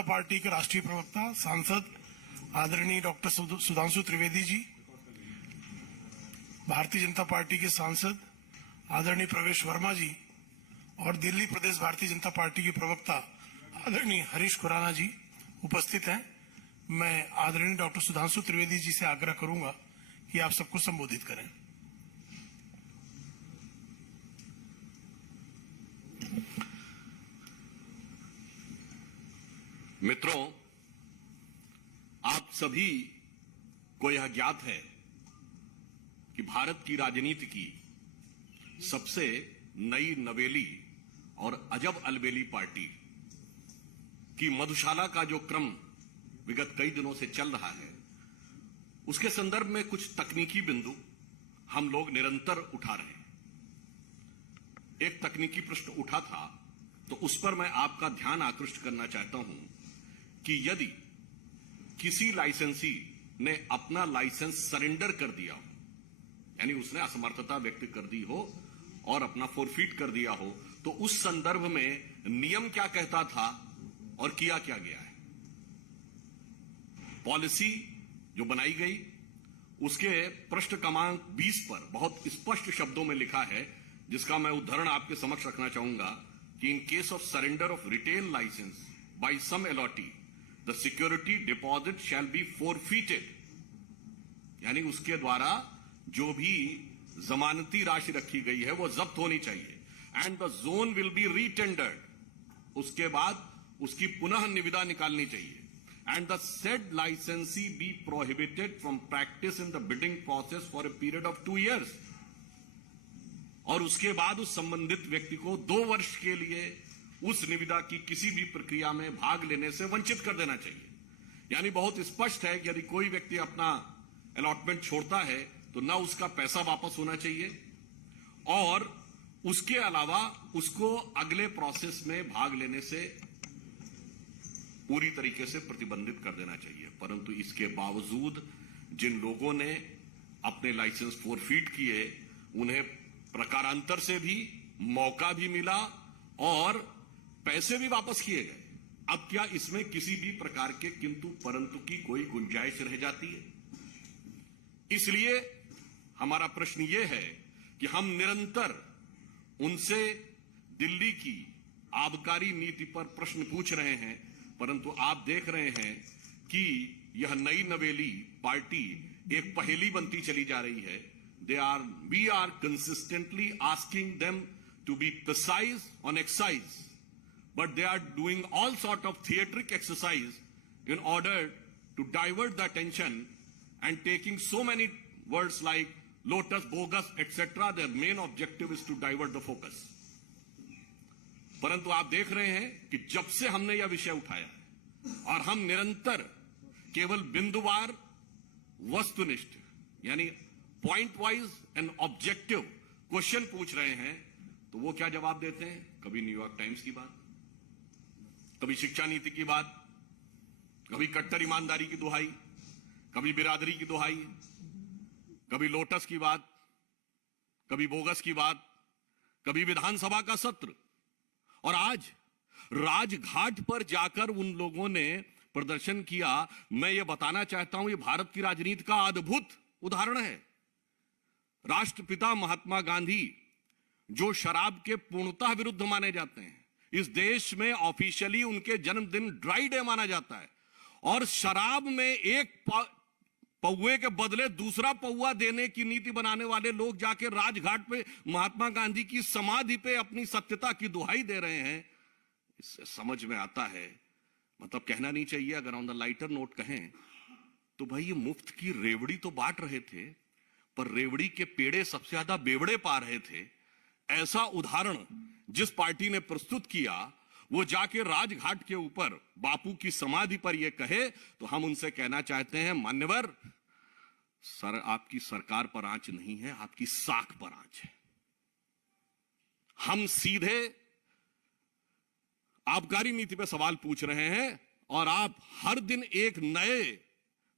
जनता party के राष्ट्रीय प्रवक्ता सांसद आदरणीय डॉक्टर सुधांशु त्रिवेदी जी, भारतीय जनता पार्टी के सांसद आदरणीय प्रवेश वर्मा जी और दिल्ली प्रदेश भारतीय जनता पार्टी के प्रवक्ता आदरणीय हरीश खुराना जी उपस्थित हैं। मैं आदरणीय डॉक्टर सुधांशु त्रिवेदी जी से आग्रह करूंगा कि आप सबको संबोधित करें। मित्रों, आप सभी को यह ज्ञात है कि भारत की राजनीति की सबसे नई नवेली और अजब अलबेली पार्टी की मधुशाला का जो क्रम विगत कई दिनों से चल रहा है, उसके संदर्भ में कुछ तकनीकी बिंदु हम लोग निरंतर उठा रहे हैं। एक तकनीकी प्रश्न उठा था, तो उस पर मैं आपका ध्यान आकृष्ट करना चाहता हूं कि यदि किसी लाइसेंसी ने अपना लाइसेंस सरेंडर कर दिया हो, यानी उसने असमर्थता व्यक्त कर दी हो और अपना फोरफीट कर दिया हो, तो उस संदर्भ में नियम क्या कहता था और किया क्या गया है। पॉलिसी जो बनाई गई, उसके पृष्ठ क्रमांक 20 पर बहुत स्पष्ट शब्दों में लिखा है, जिसका मैं उदाहरण आपके समक्ष रखना चाहूंगा कि in case of surrender of retail licence by some allottee the security deposit shall be forfeited, यानी उसके द्वारा जो भी जमानती राशि रखी गई है वो जब्त होनी चाहिए। And the zone will be retendered, उसके बाद उसकी पुनः निविदा निकालनी चाहिए। And the said licensee be prohibited from practice in the bidding process for a period of 2 years, और उसके बाद उस संबंधित व्यक्ति को 2 वर्ष के लिए उस निविदा की किसी भी प्रक्रिया में भाग लेने से वंचित कर देना चाहिए। यानी बहुत स्पष्ट है कि यदि कोई व्यक्ति अपना अलॉटमेंट छोड़ता है तो ना उसका पैसा वापस होना चाहिए और उसके अलावा उसको अगले प्रोसेस में भाग लेने से पूरी तरीके से प्रतिबंधित कर देना चाहिए। परंतु इसके बावजूद जिन लोगों ने अपने लाइसेंस फोरफीट किए, उन्हें प्रकारांतर से भी मौका भी मिला और पैसे भी वापस किए गए। अब क्या इसमें किसी भी प्रकार के किंतु परंतु की कोई गुंजाइश रह जाती है? इसलिए हमारा प्रश्न यह है कि हम निरंतर उनसे दिल्ली की आबकारी नीति पर प्रश्न पूछ रहे हैं, परंतु आप देख रहे हैं कि यह नई नवेली पार्टी एक पहेली बनती चली जा रही है। We are consistently asking them to be precise on excise, but they are doing all sort of theatric exercise in order to divert the attention and taking so many words like lotus, bogus, etc. Their main objective is to divert the focus. परंतु आप देख रहे हैं कि जब से हमने यह विषय उठाया है और हम निरंतर केवल बिंदुवार वस्तुनिष्ठ यानी point wise and objective question पूछ रहे हैं, तो वो क्या जवाब देते हैं? कभी न्यूयॉर्क टाइम्स की बात, कभी शिक्षा नीति की बात, कभी कट्टर ईमानदारी की दुहाई, कभी बिरादरी की दुहाई, कभी लोटस की बात, कभी बोगस की बात, कभी विधानसभा का सत्र, और आज राजघाट पर जाकर उन लोगों ने प्रदर्शन किया। मैं ये बताना चाहता हूं, ये भारत की राजनीति का अद्भुत उदाहरण है। राष्ट्रपिता महात्मा गांधी, जो शराब के पूर्णतः विरुद्ध माने जाते हैं, इस देश में ऑफिशियली उनके जन्मदिन ड्राई डे माना जाता है, और शराब में एक पौवे के बदले दूसरा पौवा देने की नीति बनाने वाले लोग जाके राजघाट पे महात्मा गांधी की समाधि पे अपनी सत्यता की दुहाई दे रहे हैं। इससे समझ में आता है, मतलब कहना नहीं चाहिए, अगर ऑन द लाइटर नोट कहें तो भाई ये मुफ्त की रेवड़ी तो बांट रहे थे, पर रेवड़ी के पेड़े सबसे ज्यादा बेवड़े पा रहे थे। ऐसा उदाहरण जिस पार्टी ने प्रस्तुत किया, वो जाके राजघाट के ऊपर बापू की समाधि पर यह कहे, तो हम उनसे कहना चाहते हैं, मान्यवर सर, आपकी सरकार पर आंच नहीं है, आपकी साख पर आंच है। हम सीधे आबकारी नीति पर सवाल पूछ रहे हैं और आप हर दिन एक नए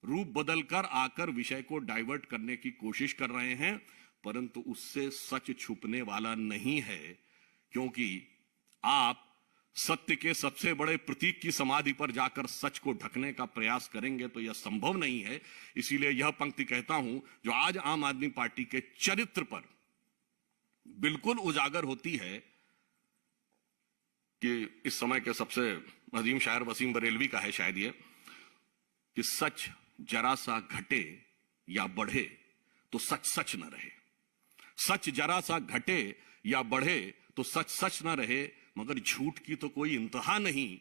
रूप बदलकर आकर विषय को डाइवर्ट करने की कोशिश कर रहे हैं, परंतु उससे सच छुपने वाला नहीं है, क्योंकि आप सत्य के सबसे बड़े प्रतीक की समाधि पर जाकर सच को ढकने का प्रयास करेंगे तो यह संभव नहीं है। इसीलिए यह पंक्ति कहता हूं जो आज आम आदमी पार्टी के चरित्र पर बिल्कुल उजागर होती है कि इस समय के सबसे अजीम शायर वसीम बरेलवी का है शायद यह, कि सच जरा सा घटे या बढ़े तो सच सच न रहे। सच जरा सा घटे या बढ़े तो सच सच न रहे, मगर झूठ की तो कोई इंतहा नहीं।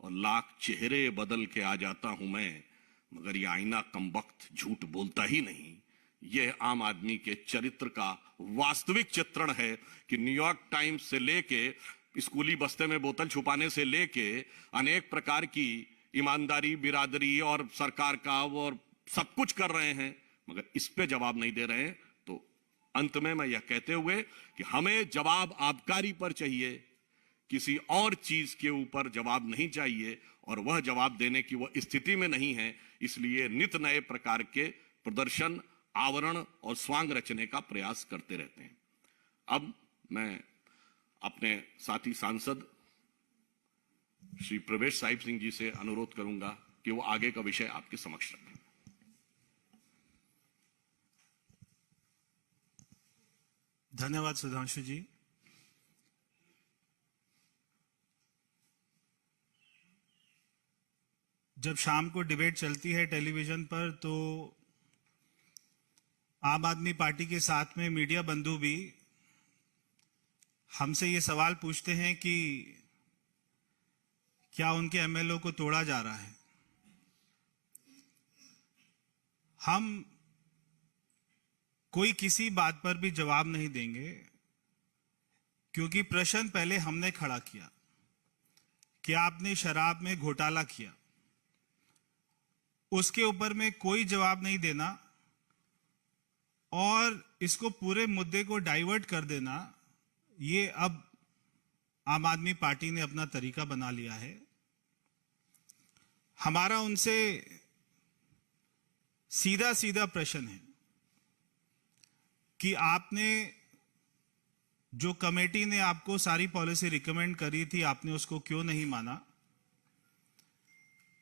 और लाख चेहरे बदल के आ जाता हूं मैं, मगर ये आईना कमबख्त झूठ बोलता ही नहीं। यह आम आदमी के चरित्र का वास्तविक चित्रण है कि न्यूयॉर्क टाइम्स से लेके स्कूली बस्ते में बोतल छुपाने से लेके अनेक प्रकार की ईमानदारी, बिरादरी और सरकार का और सब कुछ कर रहे हैं, मगर इस पे जवाब नहीं दे रहे हैं। तो अंत में मैं यह कहते हुए कि हमें जवाब आबकारी पर चाहिए, किसी और चीज के ऊपर जवाब नहीं चाहिए, और वह जवाब देने की वह स्थिति में नहीं है। इसलिए नित नए प्रकार के प्रदर्शन, आवरण और स्वांग रचने का प्रयास करते रहते हैं। अब मैं अपने साथी सांसद श्री प्रवेश साहिब सिंह जी से अनुरोध करूंगा कि वो आगे का विषय आपके समक्ष रखें। धन्यवाद सुधांशु जी। जब शाम को डिबेट चलती है टेलीविजन पर तो आम आदमी पार्टी के साथ में मीडिया बंधु भी हमसे ये सवाल पूछते हैं कि क्या उनके एमएलए को तोड़ा जा रहा है। हम कोई किसी बात पर भी जवाब नहीं देंगे, क्योंकि प्रश्न पहले हमने खड़ा किया कि आपने शराब में घोटाला किया, उसके ऊपर में कोई जवाब नहीं देना और इसको पूरे मुद्दे को डाइवर्ट कर देना, ये अब आम आदमी पार्टी ने अपना तरीका बना लिया है। हमारा उनसे सीधा सीधा प्रश्न है कि आपने जो कमेटी ने आपको सारी पॉलिसी रिकमेंड करी थी, आपने उसको क्यों नहीं माना,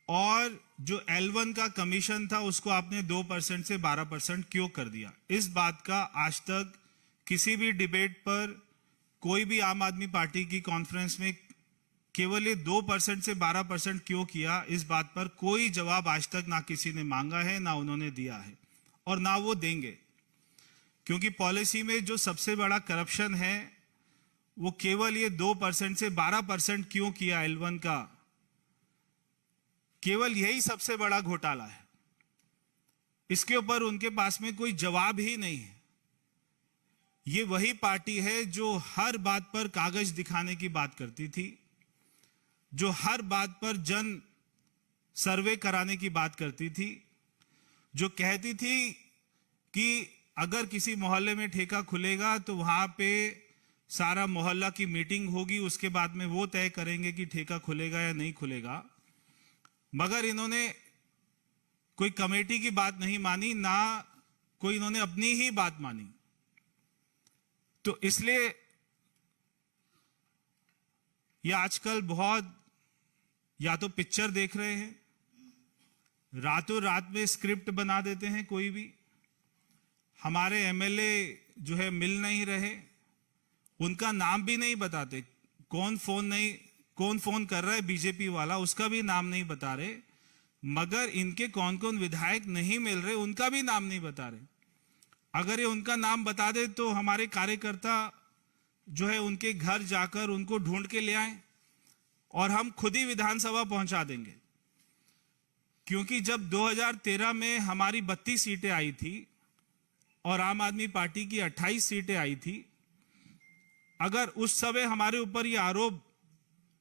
और जो L1 का कमीशन था उसको आपने 2% से 12% क्यों कर दिया। इस बात का आज तक किसी भी डिबेट पर, कोई भी आम आदमी पार्टी की कॉन्फ्रेंस में केवल ये 2% से 12% क्यों किया, इस बात पर कोई जवाब आज तक ना किसी ने मांगा है, ना उन्होंने दिया है और ना वो देंगे। क्योंकि पॉलिसी में जो सबसे बड़ा करप्शन है वो केवल ये 2% से 12% क्यों किया L1 का, केवल यही सबसे बड़ा घोटाला है। इसके ऊपर उनके पास में कोई जवाब ही नहीं है। ये वही पार्टी है जो हर बात पर कागज दिखाने की बात करती थी, जो हर बात पर जन सर्वे कराने की बात करती थी, जो कहती थी कि अगर किसी मोहल्ले में ठेका खुलेगा तो वहां पे सारा मोहल्ला की मीटिंग होगी, उसके बाद में वो तय करेंगे कि ठेका खुलेगा या नहीं खुलेगा। मगर इन्होंने कोई कमेटी की बात नहीं मानी, ना कोई इन्होंने अपनी ही बात मानी। तो इसलिए ये आजकल बहुत या तो पिक्चर देख रहे हैं, रातों रात में स्क्रिप्ट बना देते हैं। कोई भी हमारे एमएलए जो है मिल नहीं रहे, उनका नाम भी नहीं बताते, कौन फोन कर रहा है बीजेपी वाला, उसका भी नाम नहीं बता रहे। मगर इनके कौन कौन विधायक नहीं मिल रहे उनका भी नाम नहीं बता रहे। अगर ये उनका नाम बता दे तो हमारे कार्यकर्ता जो है उनके घर जाकर उनको ढूंढ के ले आए और हम खुद ही विधानसभा पहुंचा देंगे। क्योंकि जब 2013 में हमारी 32 सीटें आई थी और आम आदमी पार्टी की 28 सीटें आई थी, अगर उस समय हमारे ऊपर ये आरोप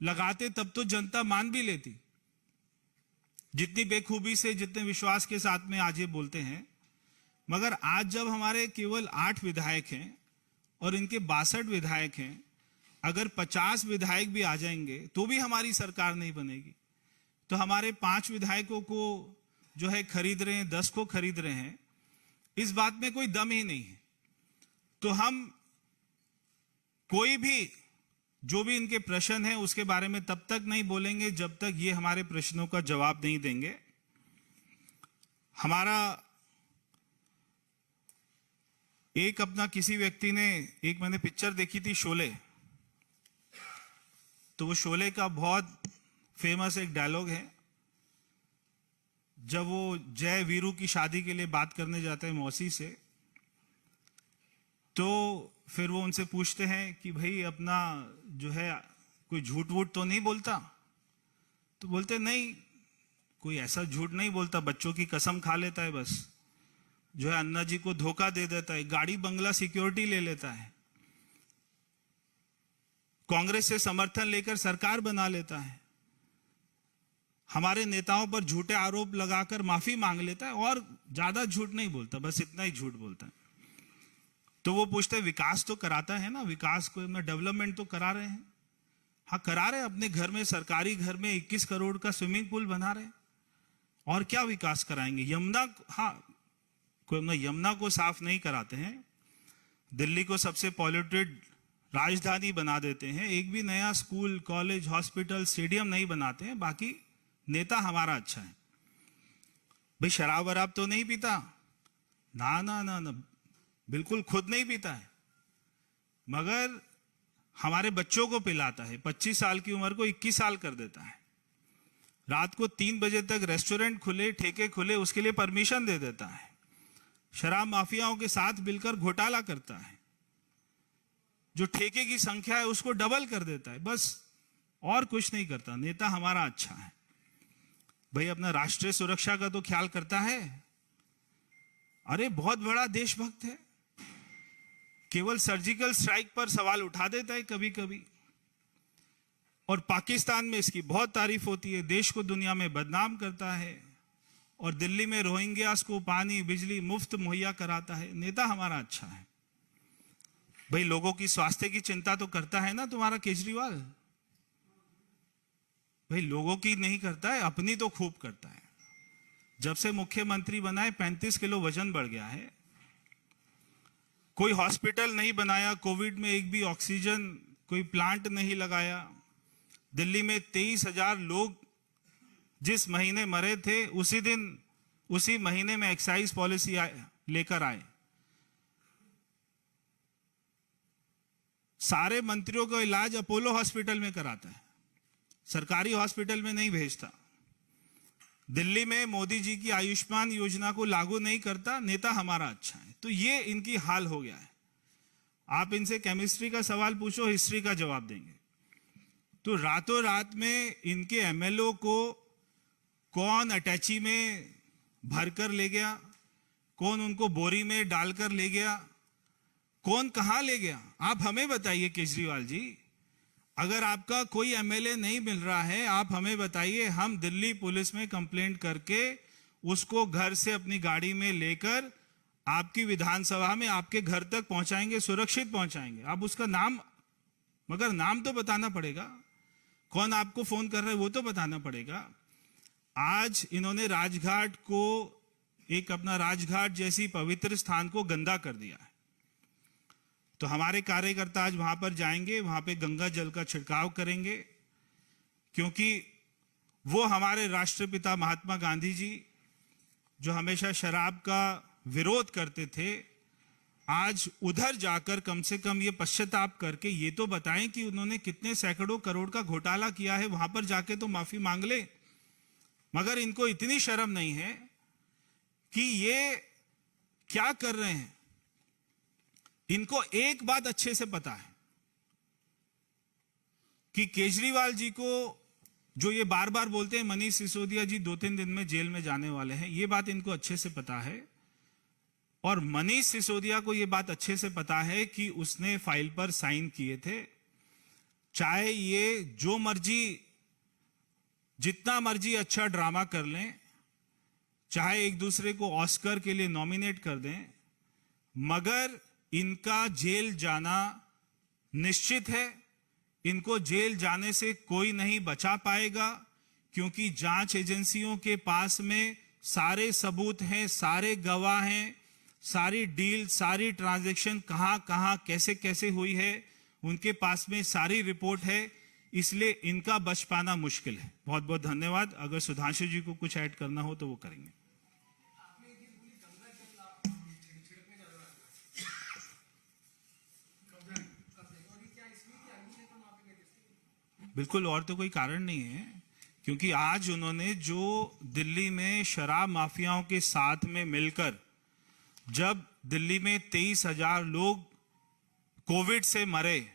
लगाते तब तो जनता मान भी लेती, जितनी बेखूबी से, जितने विश्वास के साथ में आज ये बोलते हैं। मगर आज जब हमारे केवल 8 विधायक हैं और इनके 62 विधायक हैं, अगर 50 विधायक भी आ जाएंगे तो भी हमारी सरकार नहीं बनेगी। तो हमारे 5 विधायकों को जो है खरीद रहे हैं, 10 को खरीद रहे हैं, इस बात में कोई दम ही नहीं है। तो हम कोई भी जो भी इनके प्रश्न हैं उसके बारे में तब तक नहीं बोलेंगे जब तक ये हमारे प्रश्नों का जवाब नहीं देंगे। हमारा एक अपना किसी व्यक्ति ने, एक मैंने पिक्चर देखी थी शोले, तो वो शोले का बहुत फेमस एक डायलॉग है, जब वो जय वीरू की शादी के लिए बात करने जाते हैं मौसी से, तो फिर वो उनसे पूछते हैं कि भाई अपना जो है कोई झूठ वूठ तो नहीं बोलता? तो बोलते नहीं, कोई ऐसा झूठ नहीं बोलता, बच्चों की कसम खा लेता है बस, जो है अन्ना जी को धोखा दे देता है, गाड़ी बंगला सिक्योरिटी ले लेता है, कांग्रेस से समर्थन लेकर सरकार बना लेता है, हमारे नेताओं पर झूठे आरोप लगाकर माफी मांग लेता है और ज्यादा झूठ नहीं बोलता, बस इतना ही झूठ बोलता है। तो वो पूछते हैं विकास तो कराता है ना, विकास को डेवलपमेंट तो करा रहे हैं? हाँ करा रहे हैं, अपने घर में, सरकारी घर में 21 करोड़ का स्विमिंग पूल बना रहे हैं, और क्या विकास कराएंगे? यमुना, हाँ कोई यमुना को साफ नहीं कराते हैं, दिल्ली को सबसे पॉल्यूटेड राजधानी बना देते हैं, एक भी नया स्कूल, कॉलेज, हॉस्पिटल, स्टेडियम नहीं बनाते हैं, बाकी नेता हमारा अच्छा है। भाई शराब वराब तो नहीं पीता? ना ना ना ना, बिल्कुल खुद नहीं पीता है, मगर हमारे बच्चों को पिलाता है, 25 साल की उम्र को 21 साल कर देता है, रात को 3 बजे तक रेस्टोरेंट खुले, ठेके खुले, उसके लिए परमिशन दे देता है, शराब माफियाओं के साथ मिलकर घोटाला करता है, जो ठेके की संख्या है उसको डबल कर देता है, बस और कुछ नहीं करता। नेता हमारा अच्छा है। भाई अपना राष्ट्रीय सुरक्षा का तो ख्याल करता है, अरे बहुत बड़ा देशभक्त है, केवल सर्जिकल स्ट्राइक पर सवाल उठा देता है कभी कभी, और पाकिस्तान में इसकी बहुत तारीफ होती है, देश को दुनिया में बदनाम करता है, और दिल्ली में रोहिंग्यास को पानी बिजली मुफ्त मुहैया कराता है। नेता हमारा अच्छा है। भाई लोगों की स्वास्थ्य की चिंता तो करता है ना तुम्हारा केजरीवाल? भाई लोगों की नहीं करता है, अपनी तो खूब करता है। जब से मुख्यमंत्री बना है 35 किलो वजन बढ़ गया है। कोई हॉस्पिटल नहीं बनाया, कोविड में एक भी ऑक्सीजन कोई प्लांट नहीं लगाया। दिल्ली में 23,000 लोग जिस महीने मरे थे, उसी दिन उसी महीने में एक्साइज पॉलिसी लेकर आए। सारे मंत्रियों का इलाज अपोलो हॉस्पिटल में कराता है, सरकारी हॉस्पिटल में नहीं भेजता। दिल्ली में मोदी जी की आयुष्मान योजना को लागू नहीं करता। नेता हमारा अच्छा है। तो ये इनकी हाल हो गया है। आप इनसे केमिस्ट्री का सवाल पूछो, हिस्ट्री का जवाब देंगे। तो रातों रात में इनके एमएलओ को कौन अटैची में भरकर ले गया, कौन उनको बोरी में डालकर ले गया, कौन कहां ले गया, आप हमें बताइए केजरीवाल जी। अगर आपका कोई एमएलए नहीं मिल रहा है, आप हमें बताइए, हम दिल्ली पुलिस में कंप्लेंट करके उसको घर से अपनी गाड़ी में लेकर आपकी विधानसभा में आपके घर तक पहुंचाएंगे, सुरक्षित पहुंचाएंगे। आप उसका नाम, मगर नाम तो बताना पड़ेगा, कौन आपको फोन कर रहा है वो तो बताना पड़ेगा। आज इन्होंने राजघाट को, एक अपना राजघाट जैसी पवित्र स्थान को गंदा कर दिया है। तो हमारे कार्यकर्ता आज वहां पर जाएंगे, वहां पे गंगा जल का छिड़काव करेंगे, क्योंकि वो हमारे राष्ट्रपिता महात्मा गांधी जी जो हमेशा शराब का विरोध करते थे, आज उधर जाकर कम से कम ये पश्चाताप करके ये तो बताएं कि उन्होंने कितने सैकड़ों करोड़ का घोटाला किया है। वहां पर जाके तो माफी मांग ले। मगर इनको इतनी शर्म नहीं है कि ये क्या कर रहे हैं। इनको एक बात अच्छे से पता है कि केजरीवाल जी को, जो ये बार बार बोलते हैं मनीष सिसोदिया जी 2-3 दिन में जेल में जाने वाले हैं, ये बात इनको अच्छे से पता है। और मनीष सिसोदिया को ये बात अच्छे से पता है कि उसने फाइल पर साइन किए थे। चाहे ये जो मर्जी, जितना मर्जी अच्छा ड्रामा कर लें, चाहे एक दूसरे को ऑस्कर के लिए नॉमिनेट कर दें, मगर इनका जेल जाना निश्चित है। इनको जेल जाने से कोई नहीं बचा पाएगा, क्योंकि जांच एजेंसियों के पास में सारे सबूत हैं, सारे गवाह हैं, सारी डील, सारी ट्रांजैक्शन कहां कहां कैसे कैसे हुई है उनके पास में सारी रिपोर्ट है, इसलिए इनका बच पाना मुश्किल है। बहुत बहुत धन्यवाद। अगर सुधांशु जी को कुछ ऐड करना हो तो वो करेंगे। बिल्कुल, और तो कोई कारण नहीं है, क्योंकि आज उन्होंने जो दिल्ली में शराब माफियाओं के साथ में मिलकर जब दिल्ली में 23,000 लोग कोविड से मरे,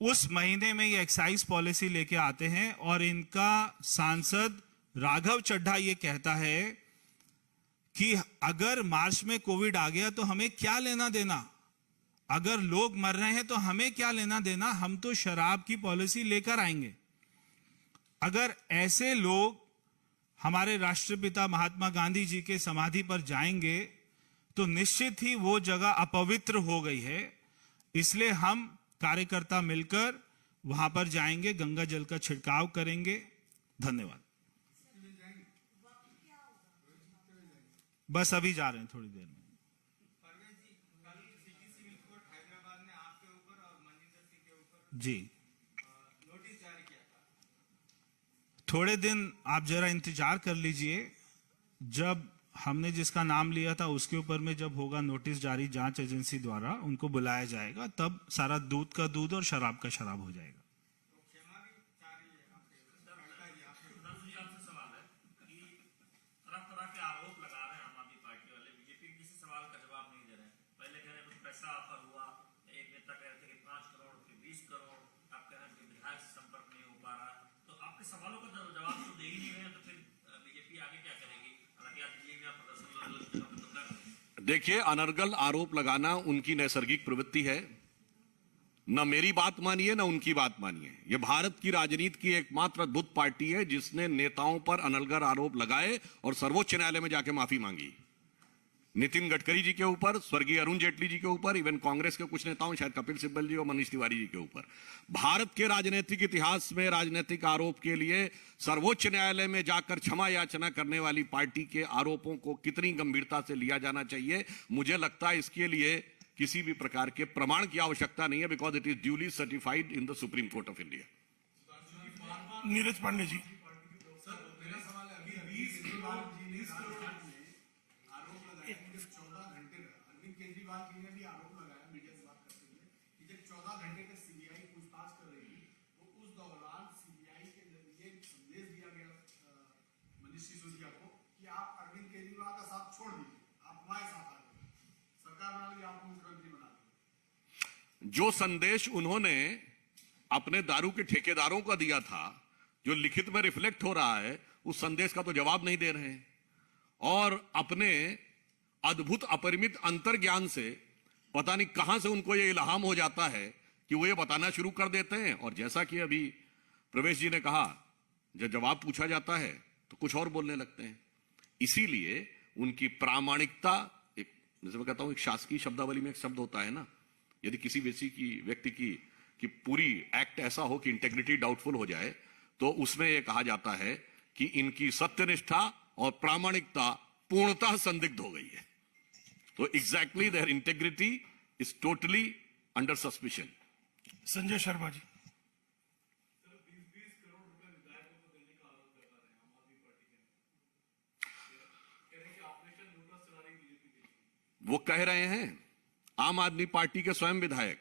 उस महीने में ये एक्साइज पॉलिसी लेके आते हैं और इनका सांसद राघव चड्ढा ये कहता है कि अगर मार्च में कोविड आ गया तो हमें क्या लेना देना, अगर लोग मर रहे हैं तो हमें क्या लेना देना, हम तो शराब की पॉलिसी लेकर आएंगे। अगर ऐसे लोग हमारे राष्ट्रपिता महात्मा गांधी जी के समाधि पर जाएंगे तो निश्चित ही वो जगह अपवित्र हो गई है। इसलिए हम कार्यकर्ता मिलकर वहां पर जाएंगे, गंगा जल का छिड़काव करेंगे। धन्यवाद। बस अभी जा रहे हैं, थोड़ी देर में। जी, थोड़े दिन आप जरा इंतजार कर लीजिए। जब हमने जिसका नाम लिया था उसके ऊपर में जब होगा नोटिस जारी जांच एजेंसी द्वारा, उनको बुलाया जाएगा, तब सारा दूध का दूध और शराब का शराब हो जाएगा। देखिए, अनर्गल आरोप लगाना उनकी नैसर्गिक प्रवृत्ति है। न मेरी बात मानिए न उनकी बात मानिए। यह भारत की राजनीति की एकमात्र अद्भुत पार्टी है जिसने नेताओं पर अनर्गल आरोप लगाए और सर्वोच्च न्यायालय में जाके माफी मांगी। नितिन गडकरी जी के ऊपर, स्वर्गीय अरुण जेटली जी के ऊपर, इवन कांग्रेस के कुछ नेताओं, शायद कपिल सिब्बल जी और मनीष तिवारी जी के ऊपर। भारत के राजनीतिक इतिहास में राजनीतिक आरोप के लिए सर्वोच्च न्यायालय में जाकर क्षमा याचना करने वाली पार्टी के आरोपों को कितनी गंभीरता से लिया जाना चाहिए, मुझे लगता है इसके लिए किसी भी प्रकार के प्रमाण की आवश्यकता नहीं है, because it is duly certified in the Supreme Court of India. Neeraj Pandey ji. जो संदेश उन्होंने अपने दारू के ठेकेदारों का दिया था, जो लिखित में रिफ्लेक्ट हो रहा है, उस संदेश का तो जवाब नहीं दे रहे हैं। और अपने अद्भुत अपरिमित अंतर्ज्ञान से पता नहीं कहां से उनको ये इल्हाम हो जाता है कि वो ये बताना शुरू कर देते हैं। और जैसा कि अभी प्रवेश जी ने कहा, जब जवाब पूछा जाता है तो कुछ और बोलने लगते हैं। इसीलिए उनकी प्रामाणिकता, एक जैसे मैं कहता हूं, एक शासकीय शब्दावली में एक शब्द होता है ना, यदि किसी व्यक्ति की पूरी एक्ट ऐसा हो कि इंटेग्रिटी डाउटफुल हो जाए, तो उसमें यह कहा जाता है कि इनकी सत्यनिष्ठा और प्रामाणिकता पूर्णतः संदिग्ध हो गई है। तो exactly their integrity is totally under suspicion. Sanjay Sharma ji. वो कह रहे हैं, आम आदमी पार्टी के स्वयं विधायक,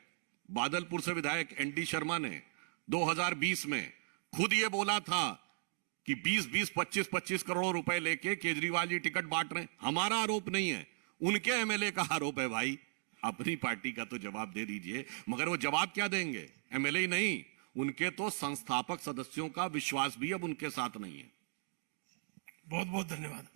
बादलपुर से विधायक एनडी शर्मा ने 2020 में खुद ये बोला था कि 20-20, 25-25 करोड़ रुपए लेके केजरीवाल जी टिकट बांट रहे हैं। हमारा आरोप नहीं है, उनके एमएलए का आरोप है। भाई, अपनी पार्टी का तो जवाब दे दीजिए। मगर वो जवाब क्या देंगे? एमएलए ही नहीं, उनके तो संस्थापक सदस्यों का विश्वास भी अब उनके साथ नहीं है। बहुत बहुत धन्यवाद।